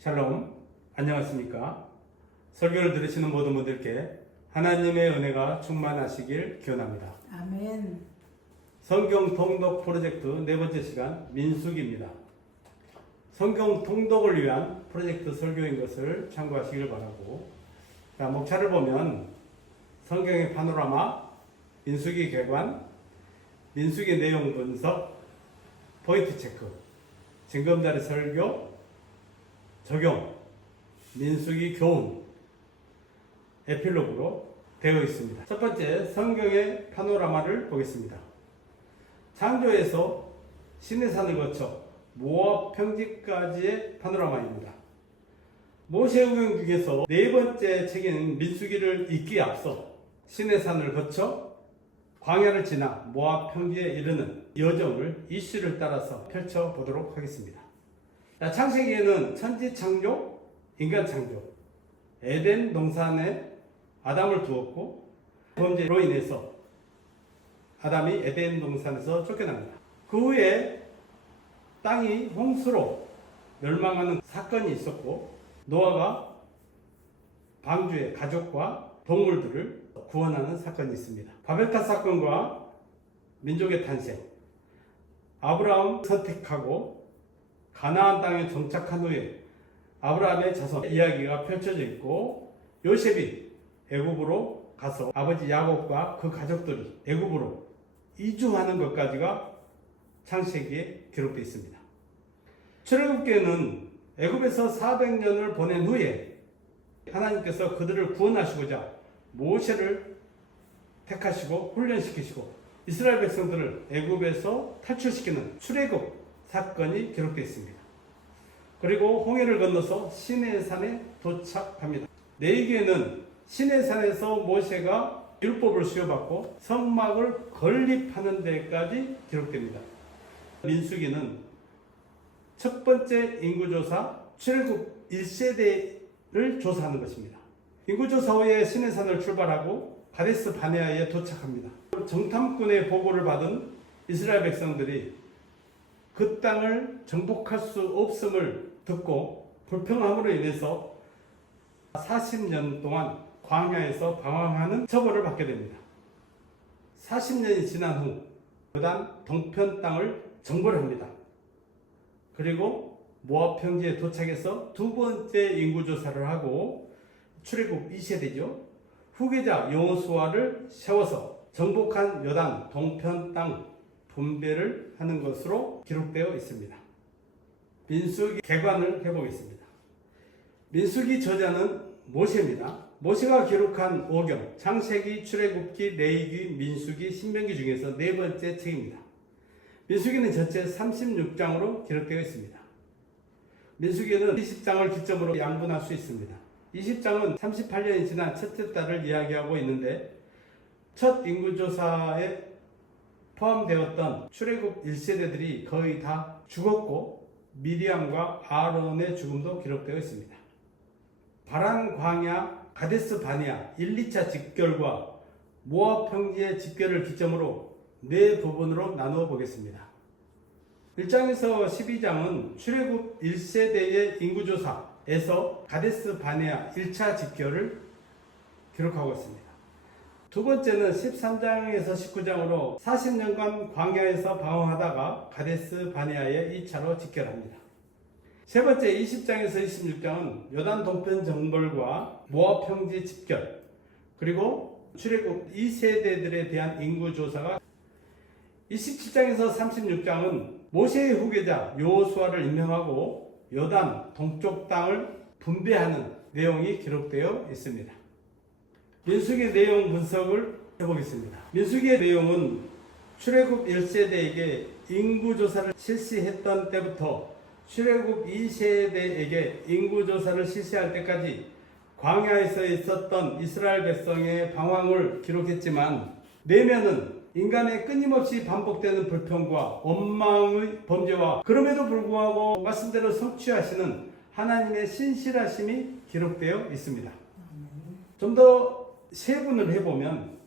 샬롬, 안녕하십니까? 설교를 들으시는 모든 분들께 하나님의 은혜가 충만하시길 기원합니다. 아멘. 성경 통독 프로젝트 네 번째 시간 민수기입니다. 성경 통독을 위한 프로젝트 설교인 것을 참고하시길 바라고, 목차를 보면 성경의 파노라마, 민수기 개관, 민수기 내용 분석, 포인트 체크, 징검다리 설교, 적용, 민수기 교훈, 에필로그로 되어 있습니다. 첫 번째, 성경의 파노라마를 보겠습니다. 창조에서 시내산을 거쳐 모압 평지까지의 파노라마입니다. 모세우경 중에서 네 번째 책인 민수기를 읽기에 앞서 시내산을 거쳐 광야를 지나 모압 평지에 이르는 여정을 이슈를 따라서 펼쳐보도록 하겠습니다. 창세기에는 천지 창조, 인간 창조, 에덴 동산에 아담을 두었고 범죄로 인해서 아담이 에덴 동산에서 쫓겨납니다. 그 후에 땅이 홍수로 멸망하는 사건이 있었고 노아가 방주의 가족과 동물들을 구원하는 사건이 있습니다. 바벨탑 사건과 민족의 탄생, 아브라함 선택하고 가나안 땅에 정착한 후에 아브라함의 자손 이야기가 펼쳐져 있고, 요셉이 애굽으로 가서 아버지 야곱과 그 가족들이 애굽으로 이주하는 것까지가 창세기에 기록되어 있습니다. 출애굽기에는 애굽에서 400년을 보낸 후에 하나님께서 그들을 구원하시고자 모세를 택하시고 훈련시키시고 이스라엘 백성들을 애굽에서 탈출시키는 출애굽 사건이 기록되어 있습니다. 그리고 홍해를 건너서 시내산에 도착합니다. 레위기에는 시내산에서 모세가 율법을 수여받고 성막을 건립하는 데까지 기록됩니다. 민수기는 첫 번째 인구조사 출애굽 1세대를 조사하는 것입니다. 인구조사 후에 시내산을 출발하고 가데스 바네아에 도착합니다. 정탐꾼의 보고를 받은 이스라엘 백성들이 그 땅을 정복할 수 없음을 듣고 불평함으로 인해서 40년 동안 광야에서 방황하는 처벌을 받게 됩니다. 40년이 지난 후 요단 동편 땅을 정벌을 합니다. 그리고 모압 평지에 도착해서 두 번째 인구조사를 하고 출애굽 2세대죠. 후계자 여호수아를 세워서 정복한 요단 동편 땅 분배를 하는 것으로 기록되어 있습니다. 민수기 개관을 해보겠습니다. 민수기 저자는 모세입니다. 모세가 기록한 오경, 창세기, 출애굽기, 레위기, 민수기, 신명기 중에서 네 번째 책입니다. 민수기는 전체 36장으로 기록되어 있습니다. 민수기는 20장을 기점으로 양분할 수 있습니다. 20장은 38년이 지난 첫째 달을 이야기하고 있는데, 첫 인구조사에 포함되었던 출애굽 1세대들이 거의 다 죽었고 미리암과 아론의 죽음도 기록되어 있습니다. 바란 광야, 가데스 바네아 1, 2차 집결과 모압 평지의 집결을 기점으로 네 부분으로 나누어 보겠습니다. 1장에서 12장은 출애굽 1세대의 인구조사에서 가데스 바네아 1차 집결을 기록하고 있습니다. 두 번째는 13장에서 19장으로 40년간 광야에서 방황하다가 가데스 바네아에 2차로 집결합니다. 세 번째 20장에서 26장은 요단 동편 정벌과 모압 평지 집결, 그리고 출애굽 2세대들에 대한 인구조사가 27장에서 36장은 모세의 후계자 여호수아를 임명하고 요단 동쪽 땅을 분배하는 내용이 기록되어 있습니다. 민수기 내용 분석을 해보겠습니다. 민수기의 내용은 출애굽 1세대에게 인구조사를 실시했던 때부터 출애굽 2세대에게 인구조사를 실시할 때까지 광야에서 있었던 이스라엘 백성의 방황을 기록했지만, 내면은 인간의 끊임없이 반복되는 불평과 원망의 범죄와 그럼에도 불구하고 말씀대로 성취하시는 하나님의 신실하심이 기록되어 있습니다. 좀더 세분을 해보면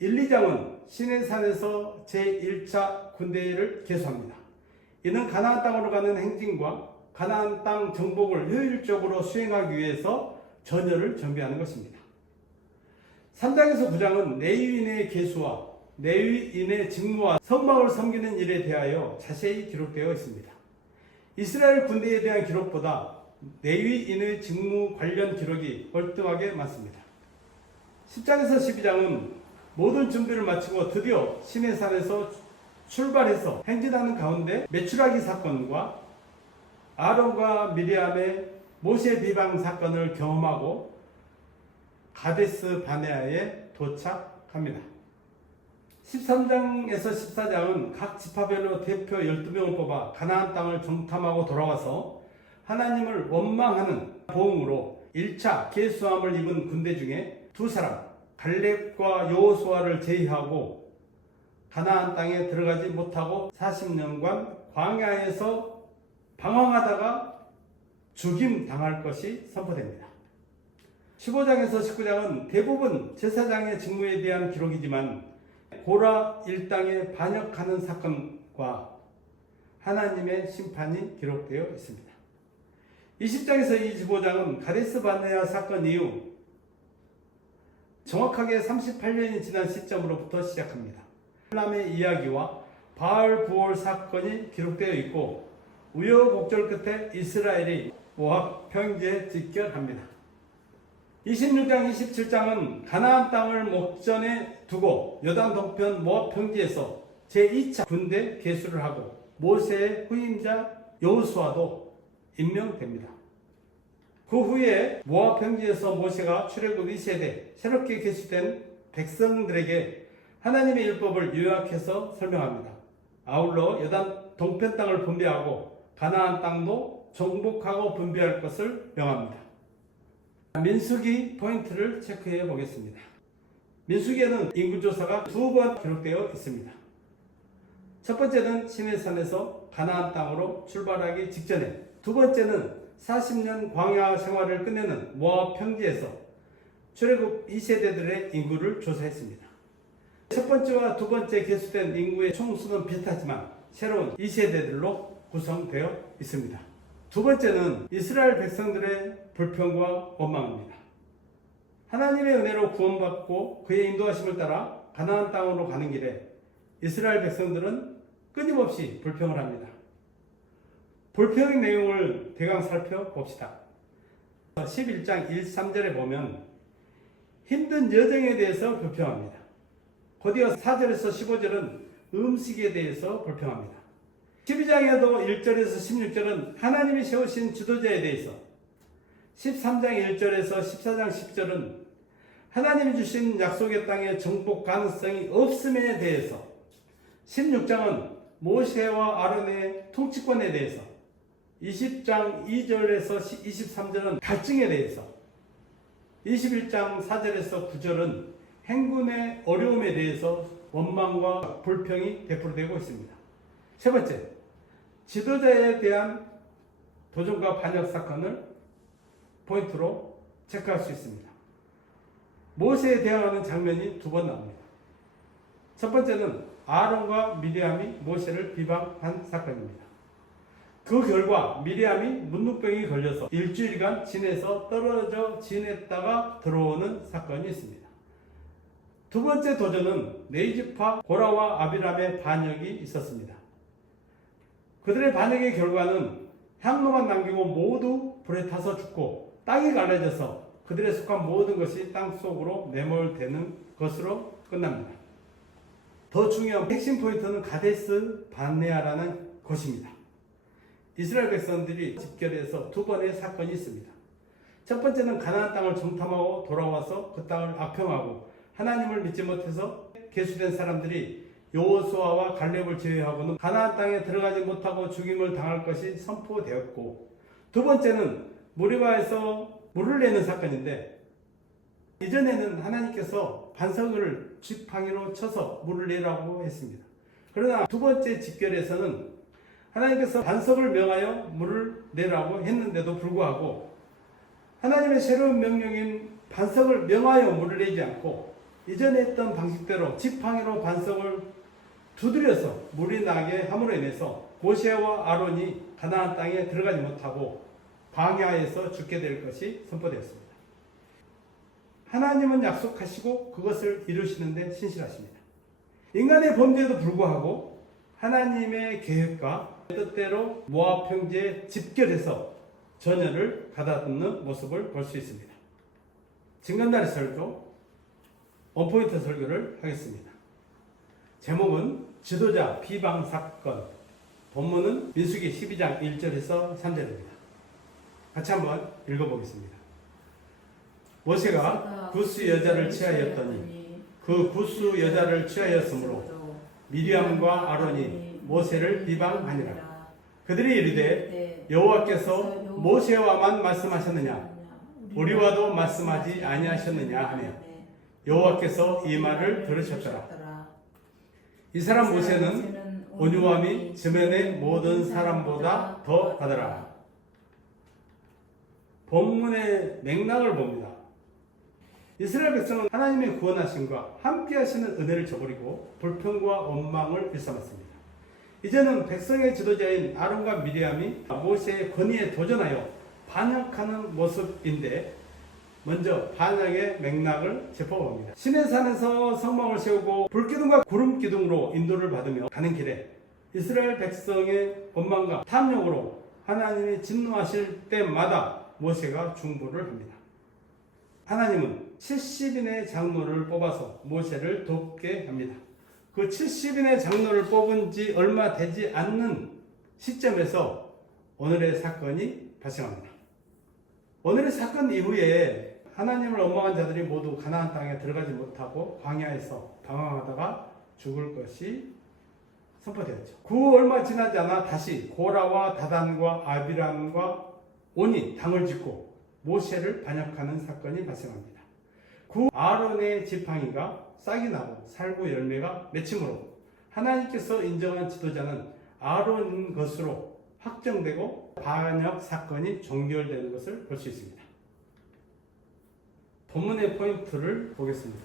1, 2장은 시내산에서 제1차 군대를 개수합니다. 이는 가나안 땅으로 가는 행진과 가나안 땅 정복을 효율적으로 수행하기 위해서 전열을 정비하는 것입니다. 3장에서 9장은 레위인의 계수와 레위인의 직무와 성막을 섬기는 일에 대하여 자세히 기록되어 있습니다. 이스라엘 군대에 대한 기록보다 레위인의 직무 관련 기록이 월등하게 많습니다. 10장에서 12장은 모든 준비를 마치고 드디어 시내산에서 출발해서 행진하는 가운데 메추라기 사건과 아론과 미리암의 모세 비방 사건을 경험하고 가데스 바네아에 도착합니다. 13장에서 14장은 각 지파별로 대표 12명을 뽑아 가나안 땅을 정탐하고 돌아와서 하나님을 원망하는 보응으로 1차 계수함을 입은 군대 중에 두 사람 갈렙과 여호수아를 제의하고 가나안 땅에 들어가지 못하고 40년간 광야에서 방황하다가 죽임 당할 것이 선포됩니다. 15장에서 19장은 대부분 제사장의 직무에 대한 기록이지만 고라 일당에 반역하는 사건과 하나님의 심판이 기록되어 있습니다. 20장에서 25장은 가데스 바네아 사건 이후 정확하게 38년이 지난 시점으로부터 시작합니다. 할람의 이야기와 바알 부올 사건이 기록되어 있고 우여곡절 끝에 이스라엘이 모압 평지에 집결합니다. 26장 27장은 가나안 땅을 목전에 두고 요단 동편 모압 평지에서 제2차 군대 계수를 하고 모세의 후임자 여호수아도 임명됩니다. 그 후에 모압 평지에서 모세가 출애굽 2세대 새롭게 계수된 백성들에게 하나님의 율법을 요약해서 설명합니다. 아울러 요단 동편 땅을 분배하고 가나안 땅도 정복하고 분배할 것을 명합니다. 민수기 포인트를 체크해 보겠습니다. 민수기에는 인구조사가 2번 기록되어 있습니다. 첫 번째는 시내산에서 가나안 땅으로 출발하기 직전에, 두 번째는 40년 광야 생활을 끝내는 모압 평지에서 출애굽 2세대들의 인구를 조사했습니다. 첫 번째와 두 번째 계수된 인구의 총수는 비슷하지만 새로운 2세대들로 구성되어 있습니다. 두 번째는 이스라엘 백성들의 불평과 원망입니다. 하나님의 은혜로 구원받고 그의 인도하심을 따라 가나안 땅으로 가는 길에 이스라엘 백성들은 끊임없이 불평을 합니다. 불평의 내용을 대강 살펴봅시다. 11장 1, 3절에 보면 힘든 여정에 대해서 불평합니다. 곧이어 4절에서 15절은 음식에 대해서 불평합니다. 12장에도 1절에서 16절은 하나님이 세우신 지도자에 대해서, 13장 1절에서 14장 10절은 하나님이 주신 약속의 땅의 정복 가능성이 없음에 대해서, 16장은 모세와 아론의 통치권에 대해서, 20장 2절에서 23절은 갈증에 대해서, 21장 4절에서 9절은 행군의 어려움에 대해서 원망과 불평이 되풀이되고 있습니다. 세 번째, 지도자에 대한 도전과 반역 사건을 포인트로 체크할 수 있습니다. 모세에 대항하는 장면이 2번 나옵니다. 첫 번째는 아론과 미리암이 모세를 비방한 사건입니다. 그 결과 미리암이 문둥병이 걸려서 일주일간 진에서 떨어져 지냈다가 들어오는 사건이 있습니다. 두 번째 도전은 레위지파 고라와 아비람의 반역이 있었습니다. 그들의 반역의 결과는 향로만 남기고 모두 불에 타서 죽고 땅이 갈라져서 그들의 속한 모든 것이 땅 속으로 매몰되는 것으로 끝납니다. 더 중요한 핵심 포인트는 가데스 바네아라는 곳입니다. 이스라엘 백성들이 집결해서 2번의 사건이 있습니다. 첫 번째는 가나안 땅을 정탐하고 돌아와서 그 땅을 악평하고 하나님을 믿지 못해서 계수된 사람들이 여호수아와 갈렙을 제외하고는 가나안 땅에 들어가지 못하고 죽임을 당할 것이 선포되었고, 두 번째는 무리바에서 물을 내는 사건인데, 이전에는 하나님께서 반석을 지팡이로 쳐서 물을 내라고 했습니다. 그러나 두 번째 집결에서는 하나님께서 반석을 명하여 물을 내라고 했는데도 불구하고 하나님의 새로운 명령인 반석을 명하여 물을 내지 않고 이전에 했던 방식대로 지팡이로 반석을 두드려서 물이 나게 함으로 인해서 모세와 아론이 가나안 땅에 들어가지 못하고 광야에서 죽게 될 것이 선포되었습니다. 하나님은 약속하시고 그것을 이루시는데 신실하십니다. 인간의 범죄에도 불구하고 하나님의 계획과 뜻대로 모압 평지에 집결해서 전열을 가다듬는 모습을 볼 수 있습니다. 진간다리 설교, 원포인트 설교를 하겠습니다. 제목은 지도자 비방 사건, 본문은 민수기 12장 1절에서 3절입니다. 같이 한번 읽어보겠습니다. 모세가 구스 여자를 취하였더니 그 구스 여자를 취하였으므로 미리암과 아론이 모세를 비방하니라. 그들이 이르되 여호와께서 모세와만 말씀하셨느냐 우리와도 말씀하지 아니하셨느냐 하며 여호와께서 이 말을 들으셨더라. 이 사람 모세는 온유함이 지면의 모든 사람보다 더 하더라. 본문의 맥락을 봅니다. 이스라엘 백성은 하나님의 구원하심과 함께 하시는 은혜를 저버리고 불평과 원망을 일삼았습니다. 이제는 백성의 지도자인 아론과 미리암이 모세의 권위에 도전하여 반역하는 모습인데 먼저 반역의 맥락을 짚어봅니다. 시내산에서 성막을 세우고 불기둥과 구름기둥으로 인도를 받으며 가는 길에 이스라엘 백성의 원망과 탐욕으로 하나님이 진노하실 때마다 모세가 중보를 합니다. 하나님은 70인의 장로를 뽑아서 모세를 돕게 합니다. 그 70인의 장로를 뽑은 지 얼마 되지 않는 시점에서 오늘의 사건이 발생합니다. 오늘의 사건 이후에 하나님을 원망한 자들이 모두 가나안 땅에 들어가지 못하고 광야에서 방황하다가 죽을 것이 선포되었죠. 그 얼마 지나지 않아 다시 고라와 다단과 아비람과 온이 당을 짓고 모세를 반역하는 사건이 발생합니다. 그 아론의 지팡이가 싹이 나고 살구 열매가 맺힘으로 하나님께서 인정한 지도자는 아론인 것으로 확정되고 반역 사건이 종결되는 것을 볼 수 있습니다. 본문의 포인트를 보겠습니다.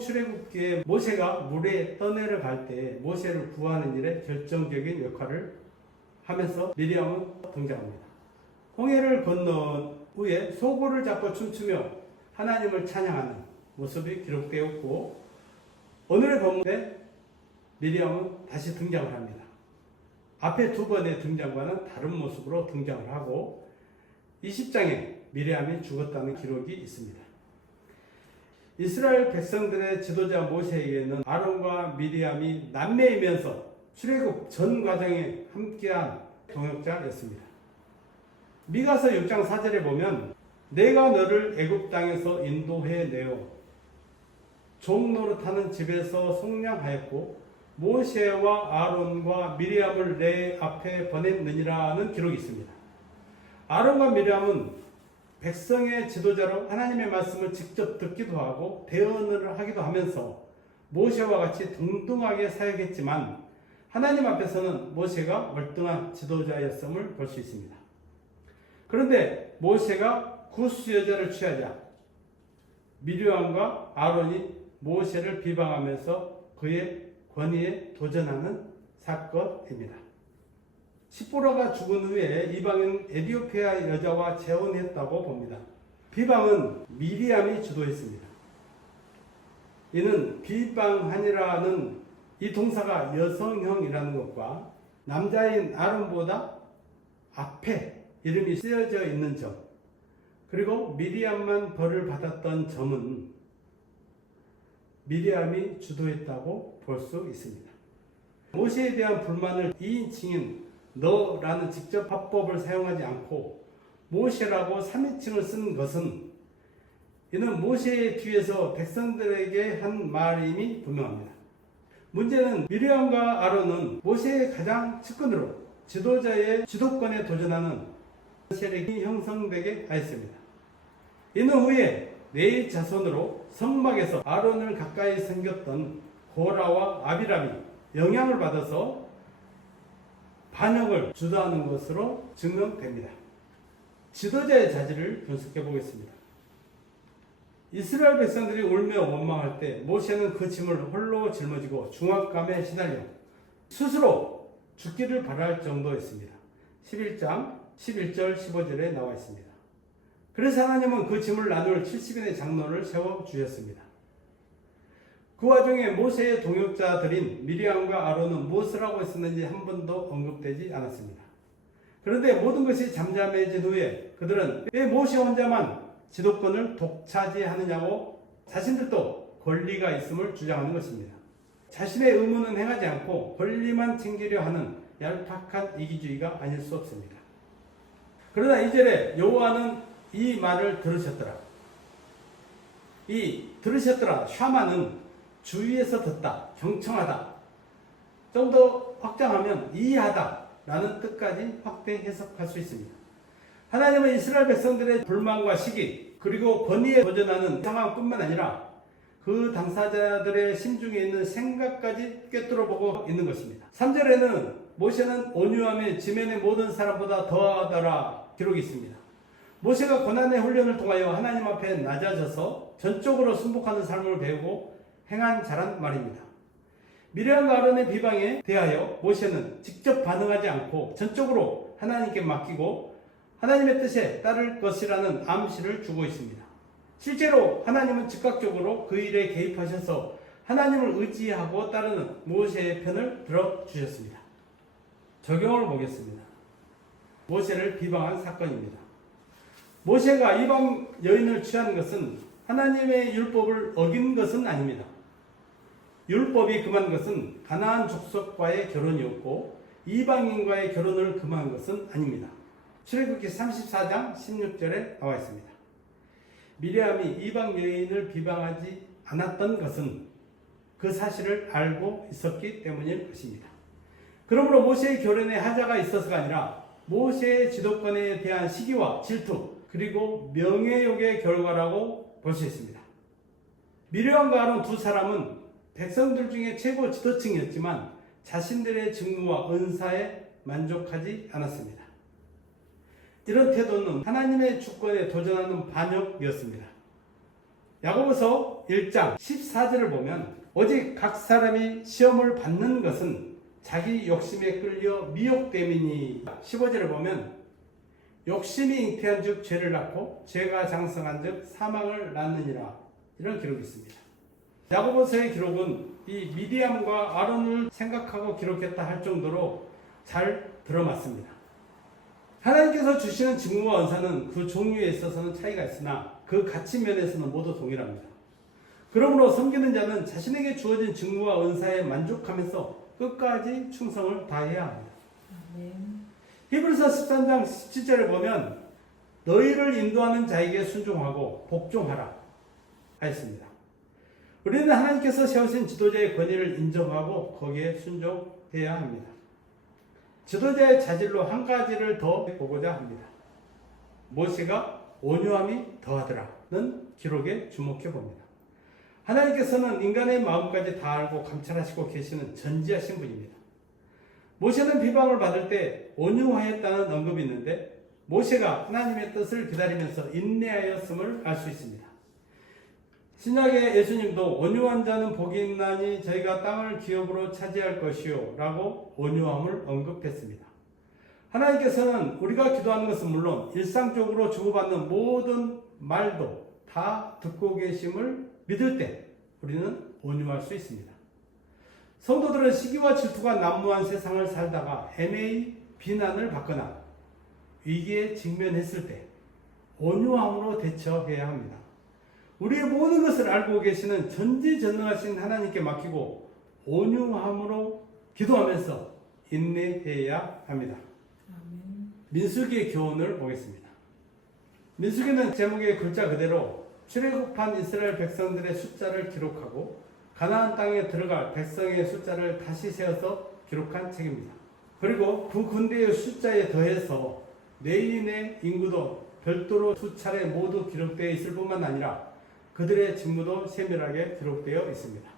출애굽기에 모세가 물에 떠내려갈 때 모세를 구하는 일에 결정적인 역할을 하면서 미리암은 등장합니다. 홍해를 건너온 후에 소고를 잡고 춤추며 하나님을 찬양하는 모습이 기록되었고 오늘의 본문에 미리암은 다시 등장을 합니다. 앞에 두 번의 등장과는 다른 모습으로 등장을 하고 20장에 미리암이 죽었다는 기록이 있습니다. 이스라엘 백성들의 지도자 모세에게는 아론과 미리암이 남매이면서 출애굽 전 과정에 함께한 동역자였습니다. 미가서 6장 4절에 보면 내가 너를 애굽 땅에서 인도해 내어 종 노릇하는 집에서 속량하였고 모세와 아론과 미리암을 내 앞에 보냈느니라는 기록이 있습니다. 아론과 미리암은 백성의 지도자로 하나님의 말씀을 직접 듣기도 하고 대언을 하기도 하면서 모세와 같이 동등하게 사역했지만 하나님 앞에서는 모세가 월등한 지도자였음을 볼 수 있습니다. 그런데 모세가 구스 여자를 취하자 미리암과 아론이 모세를 비방하면서 그의 권위에 도전하는 사건입니다. 시보라가 죽은 후에 이방인 에디오피아 여자와 재혼했다고 봅니다. 비방은 미리암이 주도했습니다. 이는 비방하니라는 이 동사가 여성형이라는 것과 남자인 아론보다 앞에 이름이 쓰여져 있는 점, 그리고 미리암만 벌을 받았던 점은 미리암이 주도했다고 볼 수 있습니다. 모세에 대한 불만을 2인칭인 너라는 직접 화법을 사용하지 않고 모세라고 3인칭을 쓴 것은 이는 모세의 뒤에서 백성들에게 한 말임이 분명합니다. 문제는 미리암과 아론은 모세의 가장 측근으로 지도자의 지도권에 도전하는 세력이 형성되게 하였습니다. 이는 후에 네 자손으로 성막에서 아론을 가까이 섬겼던 고라와 아비람이 영향을 받아서 반역을 주도하는 것으로 증명됩니다. 지도자의 자질을 분석해 보겠습니다. 이스라엘 백성들이 울며 원망할 때 모세는 그 짐을 홀로 짊어지고 중압감에 시달려 스스로 죽기를 바랄 정도였습니다. 11장 11절 15절에 나와 있습니다. 그래서 하나님은 그 짐을 나눌 70인의 장로를 세워주셨습니다. 그 와중에 모세의 동역자들인 미리암과 아론은 무엇을 하고 있었는지 한 번도 언급되지 않았습니다. 그런데 모든 것이 잠잠해진 후에 그들은 왜 모세 혼자만 지도권을 독차지하느냐고 자신들도 권리가 있음을 주장하는 것입니다. 자신의 의무는 행하지 않고 권리만 챙기려 하는 얄팍한 이기주의가 아닐 수 없습니다. 그러나 2절에 여호와는 이 말을 들으셨더라. 이 들으셨더라 샤마는 주위에서 듣다, 경청하다, 좀 더 확장하면 이해하다 라는 뜻까지 확대 해석할 수 있습니다. 하나님은 이스라엘 백성들의 불만과 시기 그리고 권위에 도전하는 상황뿐만 아니라 그 당사자들의 심중에 있는 생각까지 꿰뚫어보고 있는 것입니다. 3절에는 모세는 온유함에 지면의 모든 사람보다 더하더라 기록이 있습니다. 모세가 고난의 훈련을 통하여 하나님 앞에 낮아져서 전적으로 순복하는 삶을 배우고 행한 자란 말입니다. 미리암과 아론의 비방에 대하여 모세는 직접 반응하지 않고 전적으로 하나님께 맡기고 하나님의 뜻에 따를 것이라는 암시를 주고 있습니다. 실제로 하나님은 즉각적으로 그 일에 개입하셔서 하나님을 의지하고 따르는 모세의 편을 들어주셨습니다. 적용을 보겠습니다. 모세를 비방한 사건입니다. 모세가 이방 여인을 취한 것은 하나님의 율법을 어긴 것은 아닙니다. 율법이 금한 것은 가나안 족속과의 결혼이었고 이방인과의 결혼을 금한 것은 아닙니다. 출애굽기 34장 16절에 나와 있습니다. 미리암이 이방 여인을 비방하지 않았던 것은 그 사실을 알고 있었기 때문일 것입니다. 그러므로 모세의 결혼에 하자가 있어서가 아니라 모세의 지도권에 대한 시기와 질투 그리고 명예욕의 결과라고 볼 수 있습니다. 미리암과 아론 두 사람은 백성들 중에 최고 지도층이었지만 자신들의 직무와 은사에 만족하지 않았습니다. 이런 태도는 하나님의 주권에 도전하는 반역이었습니다. 야고보서 1장 14절을 보면 오직 각 사람이 시험을 받는 것은 자기 욕심에 끌려 미혹됨이니 15절을 보면 욕심이 잉태한 즉 죄를 낳고 죄가 장성한 즉 사망을 낳느니라 이런 기록이 있습니다. 야고보서의 기록은 이 미디암과 아론을 생각하고 기록했다 할 정도로 잘 들어맞습니다. 하나님께서 주시는 직무와 은사는 그 종류에 있어서는 차이가 있으나 그 가치 면에서는 모두 동일합니다. 그러므로 섬기는 자는 자신에게 주어진 직무와 은사에 만족하면서 끝까지 충성을 다해야 합니다. 히브리서 13장 17절을 보면 너희를 인도하는 자에게 순종하고 복종하라 하였습니다. 우리는 하나님께서 세우신 지도자의 권위를 인정하고 거기에 순종해야 합니다. 지도자의 자질로 한 가지를 더 보고자 합니다. 모세가 온유함이 더하더라는 기록에 주목해 봅니다. 하나님께서는 인간의 마음까지 다 알고 감찰하시고 계시는 전지하신 분입니다. 모세는 비방을 받을 때 온유하였다는 언급이 있는데 모세가 하나님의 뜻을 기다리면서 인내하였음을 알 수 있습니다. 신약의 예수님도 온유한 자는 복이 있나니 저희가 땅을 기업으로 차지할 것이요 라고 온유함을 언급했습니다. 하나님께서는 우리가 기도하는 것은 물론 일상적으로 주고받는 모든 말도 다 듣고 계심을 믿을 때 우리는 온유할 수 있습니다. 성도들은 시기와 질투가 난무한 세상을 살다가 애매히 비난을 받거나 위기에 직면했을 때 온유함으로 대처해야 합니다. 우리의 모든 것을 알고 계시는 전지전능하신 하나님께 맡기고 온유함으로 기도하면서 인내해야 합니다. 민수기의 교훈을 보겠습니다. 민수기는 제목의 글자 그대로 출애굽한 이스라엘 백성들의 숫자를 기록하고 가나안 땅에 들어갈 백성의 숫자를 다시 세어서 기록한 책입니다. 그리고 그 군대의 숫자에 더해서 레위인의 인구도 별도로 2차례 모두 기록되어 있을 뿐만 아니라 그들의 직무도 세밀하게 기록되어 있습니다.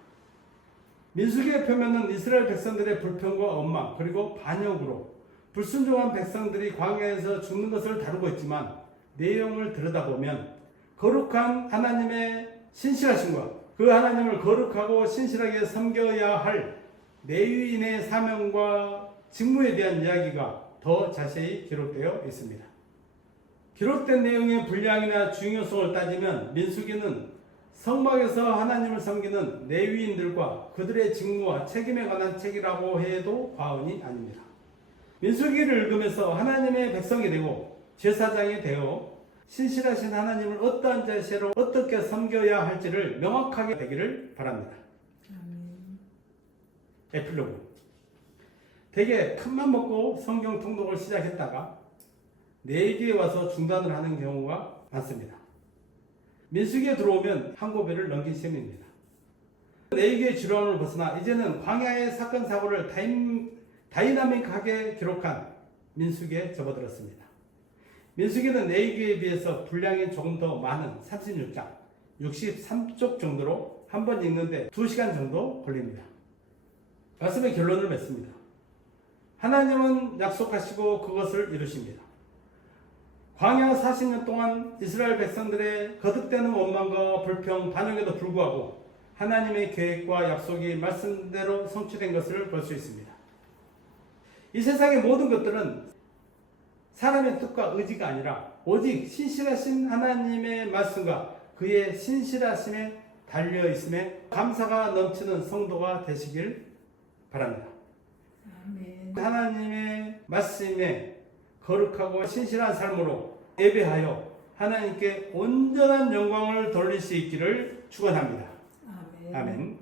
민수기의 표면은 이스라엘 백성들의 불평과 원망 그리고 반역으로 불순종한 백성들이 광야에서 죽는 것을 다루고 있지만 내용을 들여다보면 거룩한 하나님의 신실하심과 그 하나님을 거룩하고 신실하게 섬겨야 할 레위인의 사명과 직무에 대한 이야기가 더 자세히 기록되어 있습니다. 기록된 내용의 분량이나 중요성을 따지면 민수기는 성막에서 하나님을 섬기는 레위인들과 그들의 직무와 책임에 관한 책이라고 해도 과언이 아닙니다. 민수기를 읽으면서 하나님의 백성이 되고 제사장이 되어 신실하신 하나님을 어떠한 자세로 어떻게 섬겨야 할지를 명확하게 되기를 바랍니다. 에필로그. 대개 큰맘 먹고 성경 통독을 시작했다가 내기에 와서 중단을 하는 경우가 많습니다. 민수기에 들어오면 한 고비를 넘긴 셈입니다. 내기의 지루함을 벗어나 이제는 광야의 사건 사고를 다이나믹하게 기록한 민수기에 접어들었습니다. 민수기는 내기에 비해서 분량이 조금 더 많은 36장, 63쪽 정도로 한 번 읽는데 2시간 정도 걸립니다. 말씀의 결론을 맺습니다. 하나님은 약속하시고 그것을 이루십니다. 광야 40년 동안 이스라엘 백성들의 거듭되는 원망과 불평, 반역에도 불구하고 하나님의 계획과 약속이 말씀대로 성취된 것을 볼 수 있습니다. 이 세상의 모든 것들은 사람의 뜻과 의지가 아니라 오직 신실하신 하나님의 말씀과 그의 신실하심에 달려있음에 감사가 넘치는 성도가 되시길 바랍니다. 아멘. 하나님의 말씀에 거룩하고 신실한 삶으로 예배하여 하나님께 온전한 영광을 돌릴 수 있기를 축원합니다. 아멘. 아멘.